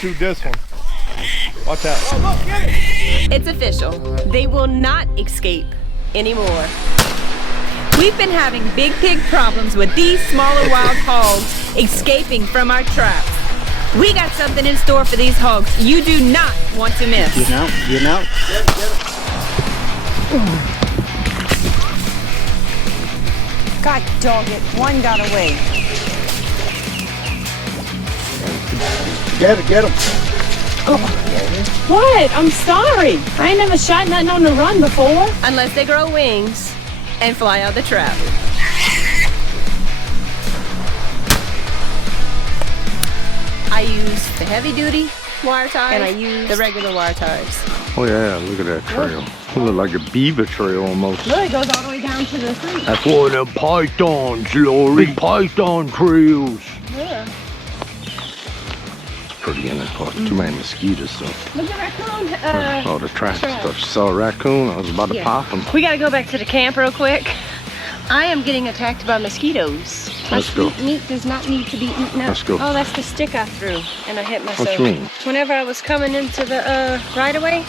shoot this one. Watch out. Oh, look, get it! It's official. They will not escape anymore. We've been having big pig problems with these smaller wild hogs escaping from our traps. We got something in store for these hogs you do not want to miss. Get out, get out. God dog it, one got away. Get him. Oh. What? I'm sorry. I ain't never shot nothing on the run before. Unless they grow wings and fly out the trap. I use the heavy duty wire ties and I use the regular wire ties. Oh yeah, look at that trail. It looks like a beaver trail almost. Look, it goes all the way down to the creek. That's one of them pythons, Lori. Python trails. Yeah. Pretty in it, caught too many mosquitoes, so. Look at raccoon. Oh, the trap stuff. Saw a raccoon, I was about to pop him. We gotta go back to the camp real quick. I am getting attacked by mosquitoes. Let's go. Meat does not need to be eaten up. Let's go. Oh, that's the stick I threw, and I hit myself. What you mean? Whenever I was coming into the right of way,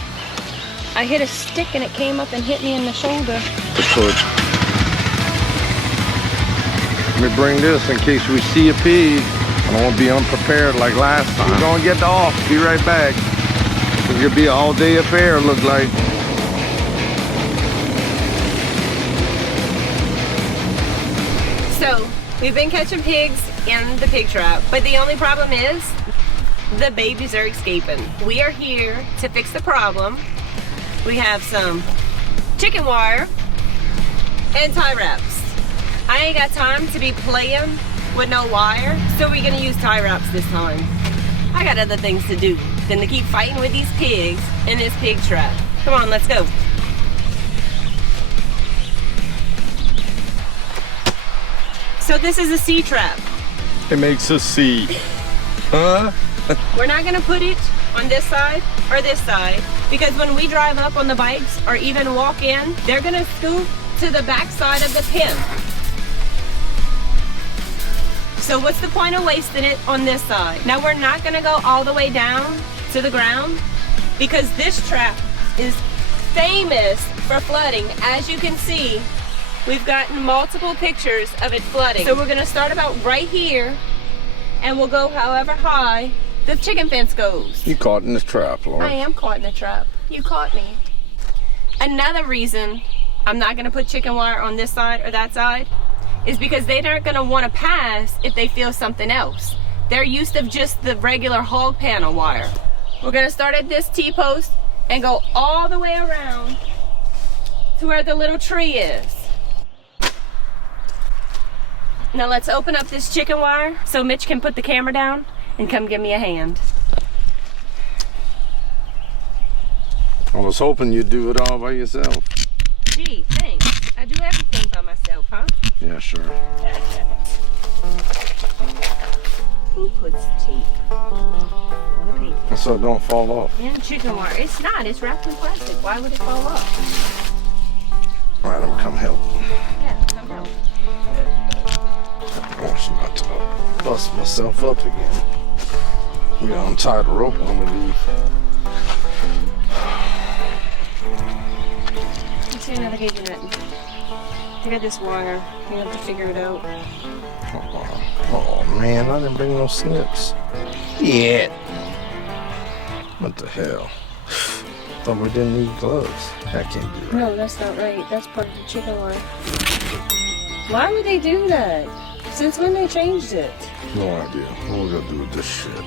I hit a stick and it came up and hit me in the shoulder. The foot. Let me bring this in case we see a pig. I don't want to be unprepared like last time. We're gonna get off. Be right back. It's gonna be an all-day affair, look like. So, we've been catching pigs in the pig trap, but the only problem is the babies are escaping. We are here to fix the problem. We have some chicken wire and tie wraps. I ain't got time to be playing with no wire, so we're gonna use tie wraps this time. I got other things to do than to keep fighting with these pigs in this pig trap. Come on, let's go. So this is a C trap. It makes a C. Huh? We're not gonna put it on this side or this side because when we drive up on the bikes or even walk in, they're gonna scoop to the back side of the pen. So what's the point of wasting it on this side? Now we're not gonna go all the way down to the ground because this trap is famous for flooding. As you can see, we've gotten multiple pictures of it flooding. So we're gonna start about right here and we'll go however high the chicken fence goes. You caught in this trap, Laura. I am caught in the trap. You caught me. Another reason I'm not gonna put chicken wire on this side or that side is because they aren't gonna wanna pass if they feel something else. They're used to just the regular hog panel wire. We're gonna start at this T-post and go all the way around to where the little tree is. Now let's open up this chicken wire so Mitch can put the camera down and come give me a hand. I was hoping you'd do it all by yourself. Gee, thanks. I do everything by myself, huh? Yeah, sure. Who puts tape on a paper? So it don't fall off. And chicken wire. It's not. It's wrapped in plastic. Why would it fall off? All right, I'm gonna come help. Yeah, come help. I want not to bust myself up again. We gotta untie the rope when we leave. Let's see another gauge in it. I got this wire. You have to figure it out. Oh man, I didn't bring no snips. Yeah. What the hell? Thought we didn't need gloves. That can't be right. No, that's not right. That's part of the chicken wire. Why would they do that? Since when they changed it? No idea. What we gonna do with this shit?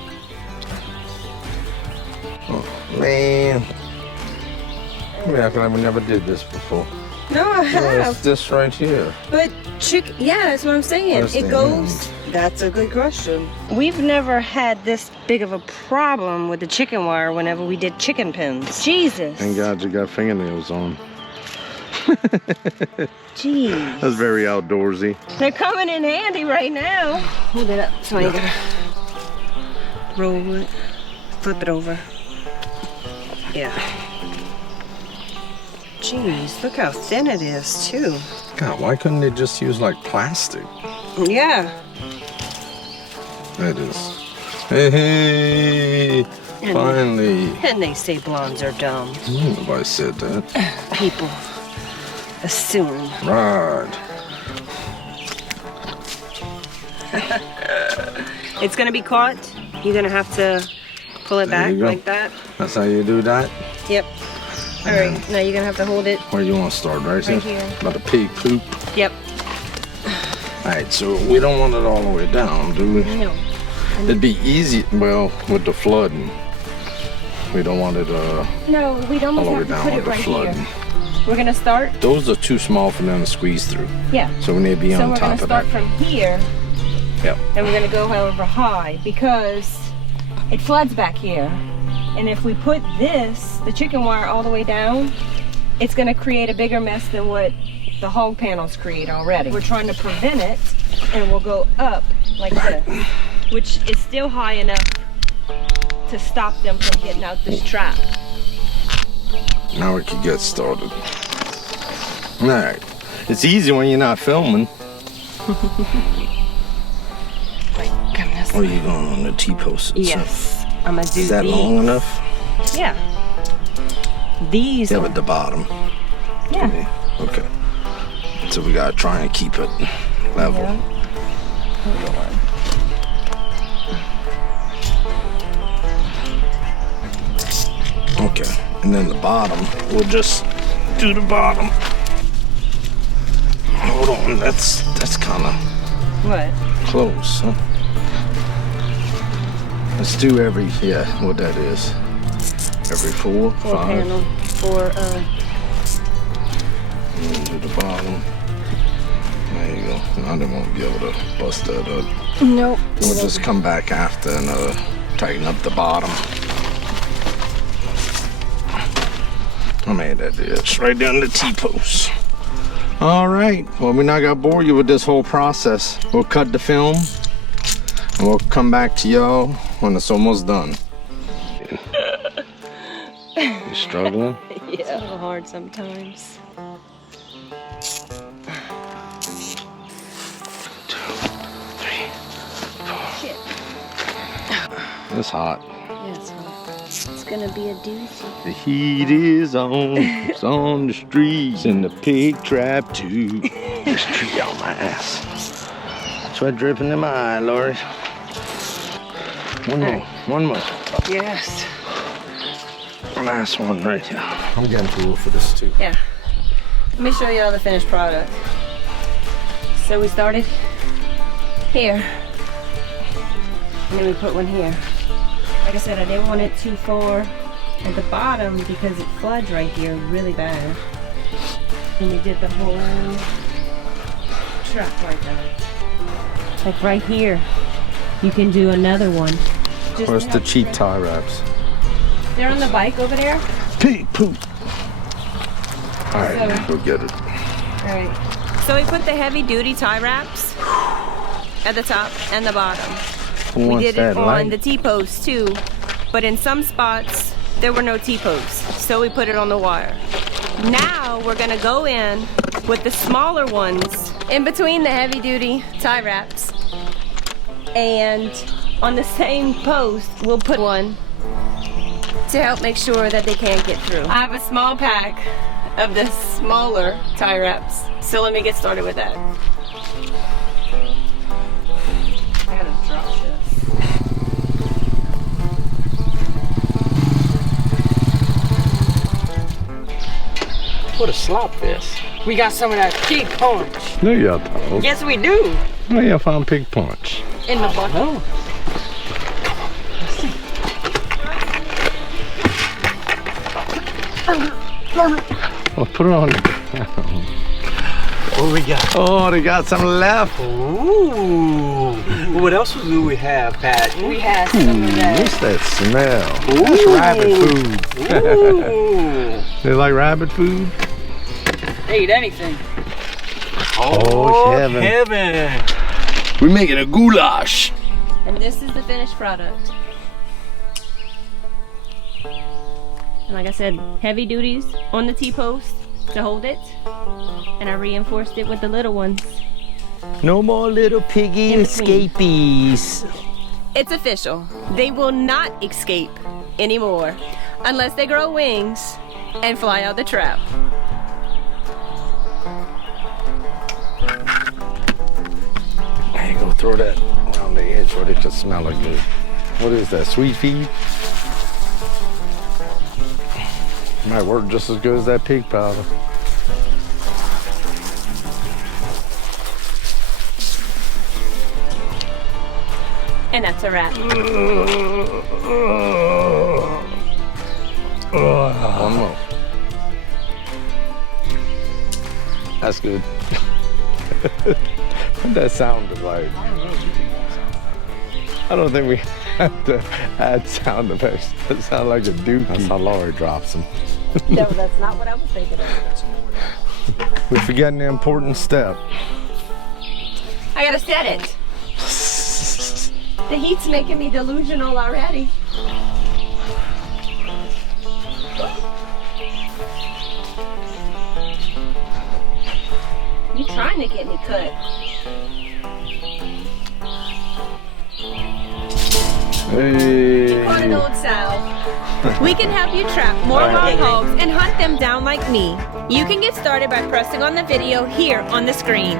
Oh man. We act like we never did this before. No, I have. It's this right here. But yeah, that's what I'm saying. What's It the goes. end? That's a good question. We've never had this big of a problem with the chicken wire whenever we did chicken pens. Jesus. Thank God you got fingernails on. Jeez. That's very outdoorsy. They're coming in handy right now. Hold it up so I gotta roll it, flip it over. Yeah. Jeez, look how thin it is too. God, why couldn't they just use like plastic? Yeah. That is. Hey, Finally. And they say blondes are dumb. Nobody said that. People assume. Right. It's gonna be caught. You're gonna have to pull it There back you go. like that. That's how you do that? Yep. All right, now you're gonna have to hold it. Where you want to start, right here. About the pig poop. Yep. Alright, so we don't want it all the way down, do we? No. It'd be easy, well, with the flooding. We don't want it No, we'd all almost the way have to down put with it the right flooding. here. We're gonna start. Those are too small for them to squeeze through. Yeah. So we need to be So on we're top gonna of start that. from here, Yep. and we're gonna go however high because it floods back here. And if we put this, the chicken wire, all the way down, it's gonna create a bigger mess than what the hog panels create already. We're trying to prevent it, and we'll go up like this, which is still high enough to stop them from getting out this trap. Now we can get started. Alright. It's easy when you're not filming. My goodness. Or you going on the T-post? Yes, I'm gonna do Is that these. long enough? Yeah. These. Yeah, but the bottom. Yeah. Okay. So we gotta try and keep it level. Yeah. Hold on. Okay. And then the bottom, we'll just do the bottom. Hold on, that's kind of What? close, huh? Let's do every, yeah, what that is. Every four, Four five. panel. Four, And then do the bottom. There you go. Now they won't be able to bust that up. Nope. We'll just come back after and tighten up the bottom. I made that ditch right down the T-post. All right, well, we're not gonna bore you with this whole process. We'll cut the film and we'll come back to y'all when it's almost done. You struggling? Yeah, it's a little hard sometimes. It's hot. Yeah, it's hard. It's gonna be a doozy. The heat is on, it's on the streets and the pig trap too. This tree on my ass. Sweat dripping in my eye, Lori. One more. Yes. Last one right here. I'm getting too old for this too. Yeah. Let me show you all the finished product. So we started here. And then we put one here. Like I said, I didn't want it too far at the bottom because it floods right here really bad. And we did the whole trap like that. Like right here, you can do another one. Just Where's to the help cheap prevent- tie wraps? They're on the bike over there. Pig poop. All right, So- go get it. Alright. So we put the heavy duty tie wraps at the top and the bottom. Who We wants did that it on light? the T-posts too, but in some spots there were no T-posts, so we put it on the wire. Now we're gonna go in with the smaller ones in between the heavy duty tie wraps, and on the same post we'll put one to help make sure that they can't get through. I have a small pack of the smaller tie wraps, so let me get started with that. I gotta drop this. What a slop fest. We got some of that pig punch. No, y'all don't. Yes, we do. Where y'all found pig punch? In the bucket. Oh. Well, put it on the ground. What we got? Oh, they got some left. Ooh. What else do we have, Pat? We had some of that. What's that smell? That's rabbit food. Ooh. They like rabbit food? Eat anything. Oh, heaven. Heaven. We're making a goulash. And this is the finished product. And like I said, heavy duties on the T-post to hold it. And I reinforced it with the little ones. No more little piggy In between. escapees. It's official. They will not escape anymore, unless they grow wings and fly out the trap. I ain't gonna throw that around the edge where it could smell like good. What is that, sweet feed? Might work just as good as that pig powder. And that's a wrap. One more. That's good. What that sounded like. I don't think we have to add sound effects. That sounds like a dookie. That's how Laurie drops them. No, that's not what I was thinking of. We're forgetting the important step. I gotta set it. The heat's making me delusional already. You trying to get me cut? Hey. Caught an old sow. We can help you trap more wild hogs and hunt them down like me. You can get started by pressing on the video here on the screen.